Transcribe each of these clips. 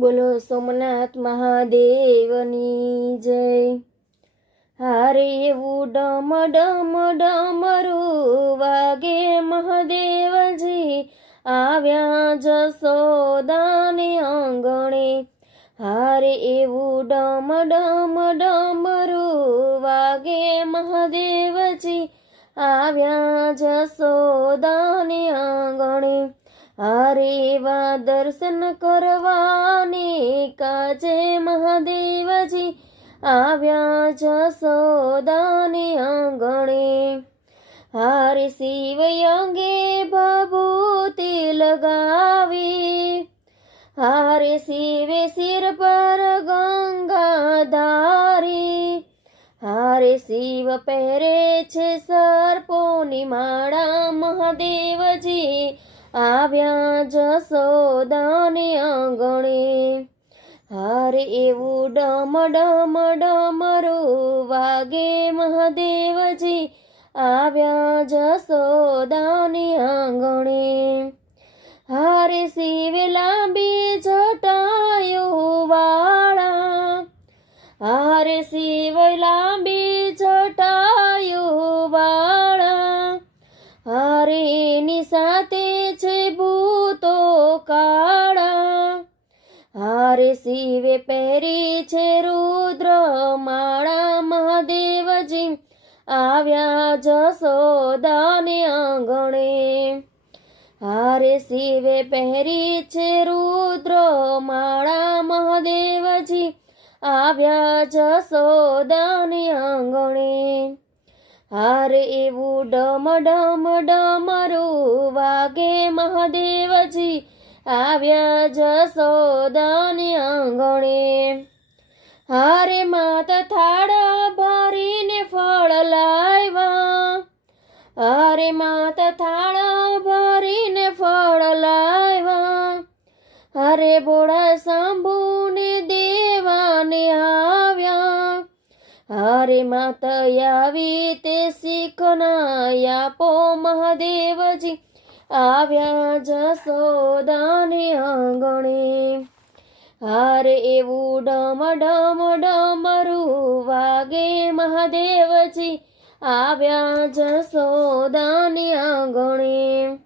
બોલો સોમનાથ મહાદેવની જય। હારે એવું ડમ ડમ ડમરું વાગે મહાદેવજી આવ્યા જશોદાને આંગણે। હારે એવું ડમ ડમ ડમરું વાગે મહાદેવજી આવ્યા જશોદાને આંગણે। હારે એવા દર્શન કરવાને કાજે મહાદેવજી આવ્યા જશોદાને આંગણે। હારે શિવ અંગે ભભૂતિ લગાવી, હારે શિવે શિર પર ગંગા ધારી। હારે શિવ પહેરે છે સર્પોની માળા મહાદેવજી આવ્યા જશોદાને આંગણે। હારે એવું ડમ ડમ ડમરું વાગે મહાદેવજી આવ્યા જશોદાને આંગણે। હારે શિવે લાંબી જટાયુ વાળા, હારે શિવ લાંબી જટાયુ વાળા। હારે એની સાથે છે ભૂતો કાળા, હારે શિવે પહેરી છે રુદ્ર માળા મહાદેવજી આવ્યા જશોદાને આંગણે। હારે શિવે પહેરી છે રુદ્ર માળા મહાદેવજી આવ્યા જશોદાને આંગણે। હારે એવું ડમ ડમ ડમરું વાગે મહાદેવજી આવ્યા જશોદાને આંગણે। હારે માત થાળ ભરીને ફળ લાવ્યા, હારે માત થાળ ભરીને ફળ લાવ્યા। હારે ભોળા શંભુને દેવાને આવ્યા, હારે માત આવી તે શીખના આપો મહાદેવજી આવ્યા જશોદાને આંગણે। હારે એવું ડમ ડમ ડમરું વાગે મહાદેવજી આવ્યા જશોદાને આંગણે।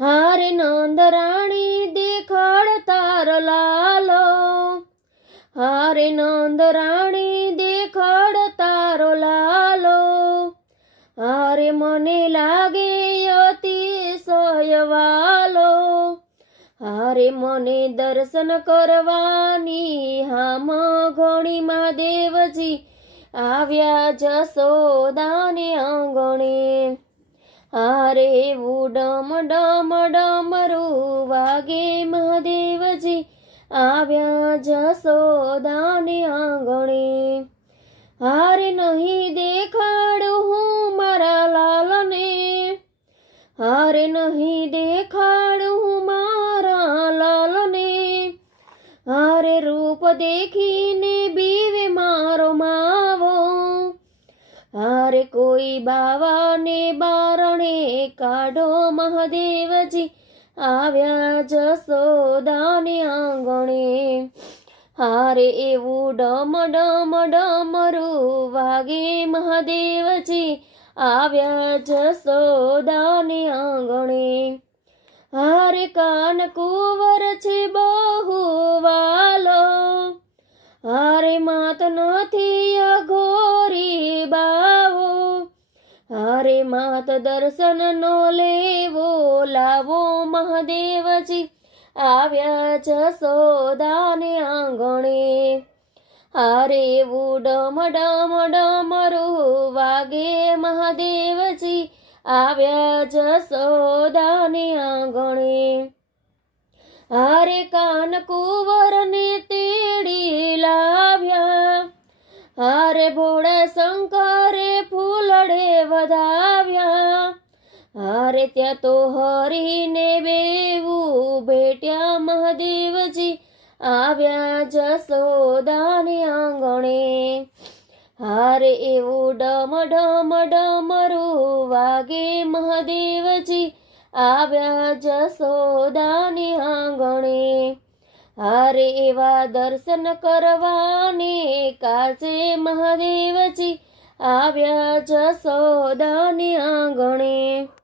હારે નંદરાણી દેખાડતાર લાલો, હારે નંદરાણી દેખાડતારો લાલો। હારે મને લાગે અતિશય વાલો, હારે મને દર્શન કરવાની હામ ઘણી મહાદેવજી આવ્યા જશોદાને આંગણે। હારે એવું ડમ ડમ ડમરું વાગે મહાદેવજી આવ્યા જશોદાને આંગણે। હારે નહીં દેખાડું હું મારા લાલને, હારે નહીં દેખાડું હું મારા લાલને। હારે રૂપ દેખીને બીવે મારો માવો, હારે કોઈ બાવાને બારણે કાઢો મહાદેવજી આવ્યા જશોદાને આંગણે। હારે એવું ડમ ડમ ડમરું વાગે મહાદેવજી આવ્યા જશોદાને આંગણે। હારે કાન કુંવર છે બહુ વાલો, હારે માત નથી અઘોરી બાવો। હારે માત દર્શન નો લેવો લાવો મહાદેવજી આવ્યા જશોદાને આંગણે। હારે એવું ડમ ડમ ડમરું વાગે મહાદેવજી આવ્યા જશોદાને આંગણે। હારે કાન કુંવરને તેડી લાવ્યા, હારે ભોળા શંકરે ફૂલડે વધાવ્યા। હારે ત્યાં તો હરીને બેવું ભેટ્યા મહાદેવજી આવ્યા જશોદાને આંગણે। હારે એવું ડમ ડમ ડમરું વાગે મહાદેવજી આવ્યા જશોદાને આંગણે। હારે એવા દર્શન કરવાને કાચે મહાદેવજી આવ્યા જશોદાને આંગણે.